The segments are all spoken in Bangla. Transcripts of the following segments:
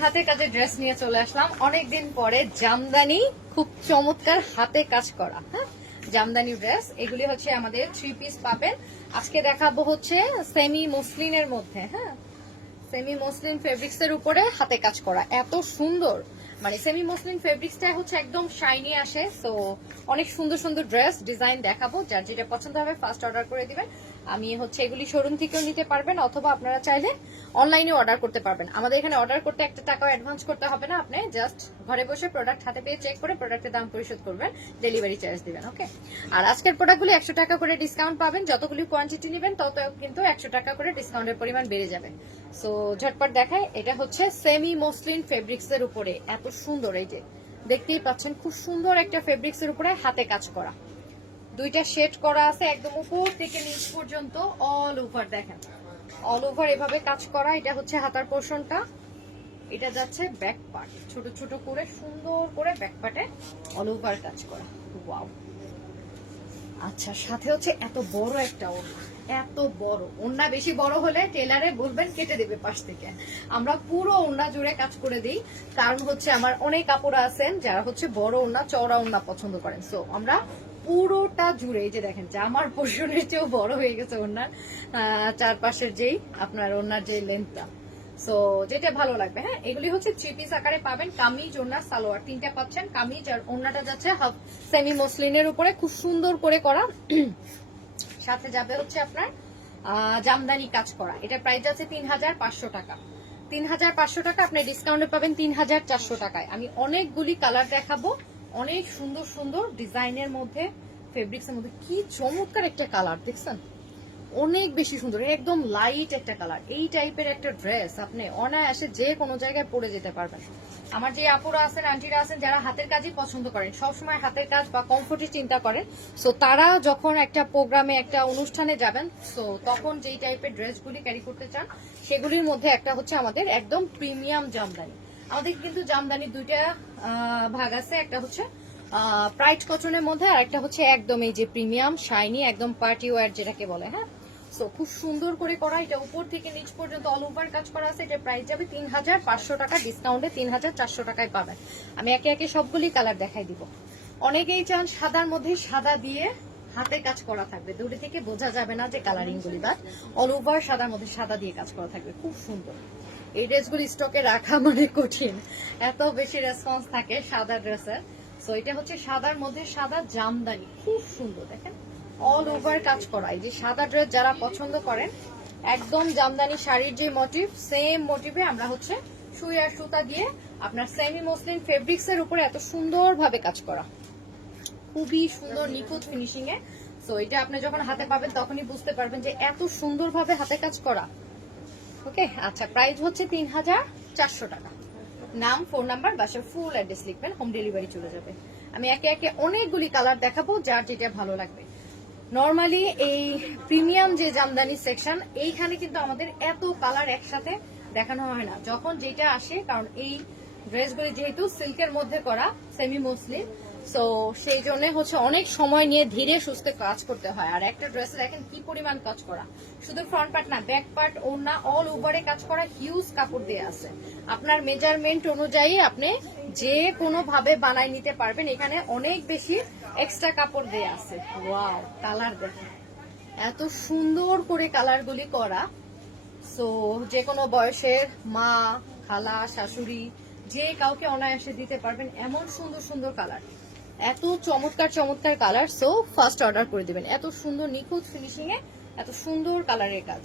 হাতে কাজের ড্রেস নিয়ে চলে আসলাম অনেকদিন পরে। জামদানি, খুব চমৎকার হাতে কাজ করা, হ্যাঁ জামদানি ড্রেস। এগুলি হচ্ছে আমাদের 3 পিস পাবেন। আজকে দেখাবো হচ্ছে সেমি মসলিনের মধ্যে, হ্যাঁ সেমি মসলিন ফেব্রিক্স এর উপরে হাতে কাজ করা, এত সুন্দর। মানে সেমি মসলিন ফেব্রিক্সটা হচ্ছে একদম শাইনি আসে। সো অনেক সুন্দর সুন্দর ড্রেস ডিজাইন দেখাবো, যার যেটা পছন্দ হবে ফার্স্ট অর্ডার করে দিবেন। আমি হচ্ছে এগুলি শোরুম থেকেও নিতে পারবেন, অথবা আপনারা চাইলে অনলাইনে অর্ডার করতে পারবেন। আমাদের এখানে অর্ডার করতে একটা টাকাও অ্যাডভান্স করতে হবে না, আপনি জাস্ট ঘরে বসে প্রোডাক্ট হাতে পেয়ে চেক করে প্রোডাক্টের দাম পরিশোধ করবেন, ডেলিভারি চার্জ দিবেন। ওকে, আর আজকের প্রোডাক্টগুলি 100 টাকা করে ডিসকাউন্ট পাবেন, যতগুলি কোয়ান্টিটি নেবেন তত কিন্তু 100 টাকা করে ডিসকাউন্টের পরিমাণ বেড়ে যাবে। সো ঝটপট দেখায়, এটা হচ্ছে সেমি মসলিন ফেব্রিক্স এর উপরে, এত সুন্দর। এই যে দেখতেই পাচ্ছেন, খুব সুন্দর একটা ফেব্রিক্স এর উপরে হাতে কাজ করা, দুইটা শেড করা আছে একদম উপর থেকে নিচ পর্যন্ত অল ওভার। দেখেন অল ওভার এভাবে কাজ করা। এটা হচ্ছে হাতার পোর্শনটা, এটা যাচ্ছে ব্যাক পার্ট, ছোট ছোট করে সুন্দর করে ব্যাক পার্টে অল ওভার কাজ করা। ওয়াও, আচ্ছা সাথে হচ্ছে এত বড় একটা ওড়না, এত বড় ওড়না। বেশি বড় হলে টেলারে বলবেন কেটে দেবে পাশ থেকে। আমরা পুরো ওড়না জুড়ে কাজ করে দিই, কারণ হচ্ছে আমার অনেক কাপড় আছেন যারা হচ্ছে বড় ওড়না চওড়া ওড়না পছন্দ করেন। সো আমরা পুরোটা জুড়ে, এই যে দেখেন জামার পোর্শনের চেয়েও বড় হয়ে গেছে ওড়নার চারপাশের যেই আপনার ওড়নার যে লেন্থটা। সো যেটা ভালো লাগবে। হ্যাঁ, এগুলি হচ্ছে 3 পিস আকারে পাবেন। কামিজ, ওড়না, সালোয়ার তিনটা পাচ্ছেন। কামিজ আর ওড়নাটা যাচ্ছে সেমি মসলিনের উপরে খুব সুন্দর করে করা, সাথে যাবে হচ্ছে আপনার জামদানি কাজ করা। এটা প্রাইস আছে 3500 টাকা। 3500 টাকা আপনি ডিসকাউন্টে পাবেন 3400 টাকায়। আমি অনেকগুলি কালার দেখাবো, অনেক সুন্দর সুন্দর ডিজাইনের মধ্যে, ফেব্রিক্স এর মধ্যে। কি চমৎকার একটা কালার দেখছেন, অনেক বেশি সুন্দর, একদম লাইট একটা কালার। এই টাইপের একটা ড্রেস আপনি অনায়াসে যে কোনো জায়গায় পরে যেতে পারবেন। আমার যে আপুরা আছেন, আন্টিরা আছেন যারা হাতের কাজই পছন্দ করেন, সবসময় হাতের কাজ বা কমফোর্টের চিন্তা করেন, সো তারা যখন একটা প্রোগ্রামে একটা অনুষ্ঠানে যাবেন, সো তখন যেই টাইপের ড্রেসগুলি ক্যারি করতে চান, সেগুলির মধ্যে একটা হচ্ছে আমাদের একদম প্রিমিয়াম জামদানি। আমাদের কিন্তু জামদানি দুইটা ভাগ আছে, একটা হচ্ছে প্রাইড কটনের মধ্যে, আর একটা হচ্ছে একদম এই যে প্রিমিয়াম শাইনি একদম পার্টি ওয়্যার যেটাকে বলে। হ্যাঁ, সো খুব সুন্দর করে করা, এটা উপর থেকে নিচ পর্যন্ত অল ওভার কাজ করা আছে। এটা প্রাইস যাবে 3500 টাকা, ডিসকাউন্টে 3400 টাকায় পাবেন। আমি একে একে সবগুলি কালার দেখাই দিব। অনেকেই চান সাদার মধ্যে সাদা দিয়ে হাতে কাজ করা থাকবে, দূরে থেকে বোঝা যাবে না যে কালারিং গুলি, বাট অল ওভার সাদার মধ্যে সাদা দিয়ে কাজ করা থাকবে, খুব সুন্দর। এই ড্রেসগুলি স্টকে রাখা মানে কঠিন, এত বেশি রেসপন্স থাকে সাদা ড্রেসের। সো এটা হচ্ছে সাদার মধ্যে সাদা জামদানি, খুব সুন্দর। দেখেন অল ওভার কাজ করা। এই যে সাদা ড্রেস যারা পছন্দ করেন, একদম জামদানি শাড়ির যে মোটিভ, সেম মোটিভে আমরা হচ্ছে সুই আর সুতা দিয়ে আপনার সেমি মসলিন ফেব্রিক্স এর উপরে এত সুন্দর ভাবে কাজ করা, খুবই সুন্দর নিখুঁত ফিনিশিং এ। সো এটা আপনি যখন হাতে পাবেন তখনই বুঝতে পারবেন যে এত সুন্দর ভাবে হাতে কাজ করা। ওকে, আচ্ছা প্রাইস হচ্ছে 3400 টাকা। নাম, ফোন নাম্বার, বাসার ফুল অ্যাড্রেস লিখবেন, হোম ডেলিভারি চলে যাবে। আমি একে একে অনেকগুলি কালার দেখাবো, যার যেটা ভালো লাগবে। নর্মালি এই প্রিমিয়াম যে জামদানি সেকশন, এইখানে কিন্তু আমাদের এত কালার একসাথে দেখানো হয় না, যখন যেটা আসে। কারণ এই ড্রেসগুলি যেহেতু সিল্কের মধ্যে করা, সেমি মসলিন, সো সেই জন্য হচ্ছে অনেক সময় নিয়ে ধীরে সুস্থে কাজ করতে হয়। আর একটা ড্রেসে দেখেন কি পরিমাণ কাজ করা, শুধু ফ্রন্ট পার্ট না, ব্যাক পার্ট, ওড়না অল ওভারে কাজ করা, হিউজ কাপড় দিয়ে আছে। আপনার মেজারমেন্ট অনুযায়ী আপনি যে কোনো ভাবে বানাই নিতে পারবেন, এখানে অনেক বেশি এক্সট্রা কাপড় দেয়া আছে। ওয়াও, কালার দেখেন এত সুন্দর করে কালারগুলি করা। সো যে কোনো বয়সের মা, খালা, শাশুড়ি, যে কাউকে অনায়াসে দিতে পারবেন, এমন সুন্দর সুন্দর কালার, এত চমৎকার চমৎকার কালার। সো ফার্স্ট অর্ডার করে দিবেন। এত সুন্দর নিখুঁত ফিনিশিং এ এত সুন্দর কালারের কাজ।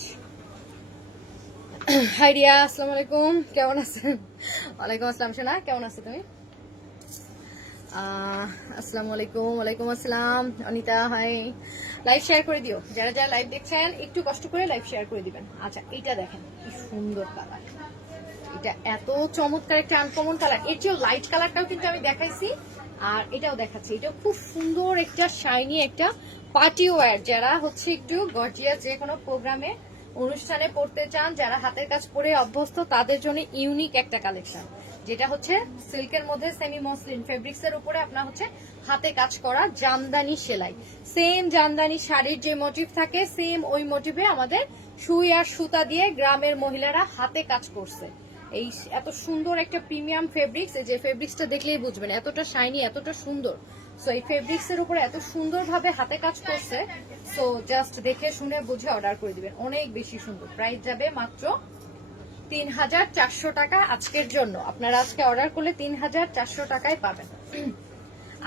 হাই রিয়া, আসসালামু আলাইকুম, কেমন আছেন? ওয়ালাইকুম আসসালাম সোনা, কেমন আছো তুমি? আসসালামু আলাইকুম। ওয়ালাইকুম আসসালাম অনিতা, হাই। লাইভ শেয়ার করে দিও, যারা যারা লাইভ দেখছেন একটু কষ্ট করে লাইভ শেয়ার করে দিবেন। আচ্ছা এইটা দেখেন কি সুন্দর কালার, এটা এত চমৎকার একটা আনকমন কালার। এর চেয়েও লাইট কালারটাও কিন্তু আমি দেখাইছি, আর এটাও দেখাচ্ছি। এটা খুব সুন্দর একটা শাইনি একটা পার্টি ওয়্যার, যারা হচ্ছে একটু গর্জিয়াস যে কোনো প্রোগ্রামে অনুষ্ঠানে পড়তে চান, যারা হাতের কাজ পরে অভ্যস্ত, তাদের জন্য ইউনিক একটা কালেকশন, যেটা হচ্ছে সিল্কের মধ্যে সেমি মসলিন ফেব্রিক্স এর উপরে আপনার হচ্ছে হাতে কাজ করা জামদানি সেলাই। সেম জামদানি শাড়ির যে মোটিভ থাকে, সেম ওই মোটিভে আমাদের সুই আর সুতা দিয়ে গ্রামের মহিলারা হাতে কাজ করছে। এই এত সুন্দর একটা প্রিমিয়াম ফেব্রিক্স, এই যে ফেব্রিক্সটা দেখলেই বুঝবেন এতটা শাইনি, এতটা সুন্দর। সো এই ফেব্রিক্স এর উপরে এত সুন্দরভাবে হাতে কাজ করছে, সো জাস্ট দেখে শুনে বুঝে অর্ডার করে দিবেন, অনেক বেশি সুন্দর। প্রাইস যাবে মাত্র 3400 টাকা আজকের জন্য। আপনারা আজকে অর্ডার করলে 3400 টাকায় পাবেন।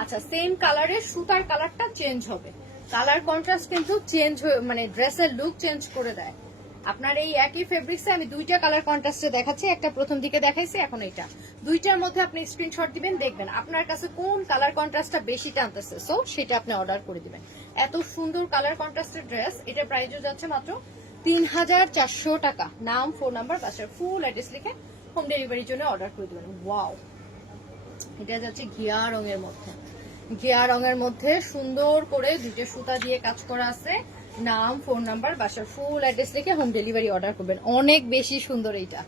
আচ্ছা, সেম কালারের সুতার কালারটা চেঞ্জ হবে, কালার কন্ট্রাস্ট কিন্তু চেঞ্জ হয়ে মানে ড্রেসের লুক চেঞ্জ করে দেয়। আপনার এই একই ফেব্রিক্সে আমি দুইটা কালার কন্ট্রাস্টে দেখাচ্ছি, একটা প্রথম দিকে দেখাইছি, এখন এটা দুইটার মধ্যে আপনি স্ক্রিনশট দিবেন, দেখবেন আপনার কাছে কোন কালার কন্ট্রাস্টটা বেশি টানতেছে, সো সেটা আপনি অর্ডার করে দিবেন। এত সুন্দর কালার কন্ট্রাস্টের ড্রেস, এটা প্রাইসও যাচ্ছে মাত্র 3400 টাকা। নাম, ফোন নাম্বার, বাসার ফুল অ্যাড্রেস লিখে হোম ডেলিভারির জন্য অর্ডার করে দিবেন। ওয়াও, এটা যাচ্ছে ঘিয়া রঙের মধ্যে, ঘিয়া রঙের মধ্যে সুন্দর করে দুইটা সুতা দিয়ে কাজ করা আছে। নাম, ফোন নাম্বার, বাসার ফুল অ্যাড্রেস লিখে হোম ডেলিভারি অর্ডার করবেন। অনেক বেশি সুন্দর এইটা,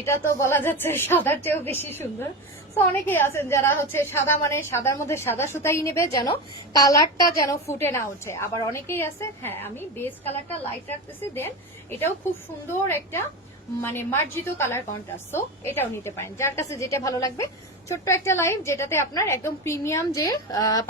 এটা তো বলা যাচ্ছে সাদার চেয়েও বেশি সুন্দর। তো অনেকেই আছেন যারা হচ্ছে সাদা মানে সাদার মধ্যে সাদা সুতাই নেবে, যেন কালারটা যেন ফুটে না ওঠে। আবার অনেকেই আছে হ্যাঁ আমি বেস কালারটা লাইট রাখতেছি, দেন এটাও খুব সুন্দর একটা মানে মার্জিত কালার কন্ট্রাস্ট, সো এটাও নিতে পারেন, যার কাছে যেটা ভালো লাগবে। ছোট্ট একটা লাইভ যেটাতে আপনার একদম প্রিমিয়াম যে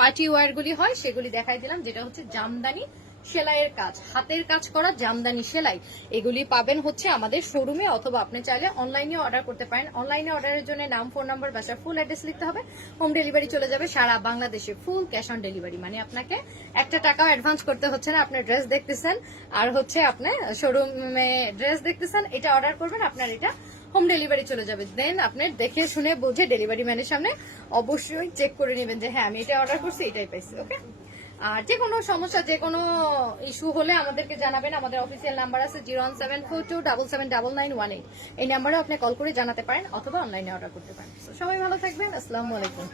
পার্টি ওয়্যার গুলি হয় সেগুলি দেখাই দিলাম, যেটা হচ্ছে জামদানি সেলাইয়ের কাজ, হাতের কাজ করা জামদানি সেলাই। এগুলি পাবেন হচ্ছে আমাদের শোরুমে, অথবা আপনি চাইলে অনলাইনে অর্ডার করতে পারেন। অনলাইনে অর্ডারের জন্য নাম, ফোন নাম্বার, বাসার ফুল অ্যাড্রেস লিখতে হবে। হোম ডেলিভারি চলে যাবে সারা বাংলাদেশে, ফুল ক্যাশ অন ডেলিভারি, মানে আপনাকে একটা টাকাও অ্যাডভান্স করতে হচ্ছে না। আপনার ড্রেস দেখতেছেন আর হচ্ছে আপনি শোরুমে ড্রেস দেখতেছেন, এটা অর্ডার করবেন, আপনার এটা হোম ডেলিভারি চলে যাবে। দেন আপনি দেখে শুনে বুঝে ডেলিভারি ম্যানের সামনে অবশ্যই চেক করে নেবেন যে হ্যাঁ আমি এটা অর্ডার করছি, এটাই পাইছি। ওকে, আর যে কোনো সমস্যা যে কোনো ইস্যু হলে আমাদেরকে জানাবেন। আমাদের অফিসিয়াল নাম্বার আছে 01742779918, এই নাম্বারে আপনি কল করে জানাতে পারেন অথবা অনলাইনে অর্ডার করতে পারেন। সবাই ভালো থাকবেন, আসসালামু আলাইকুম।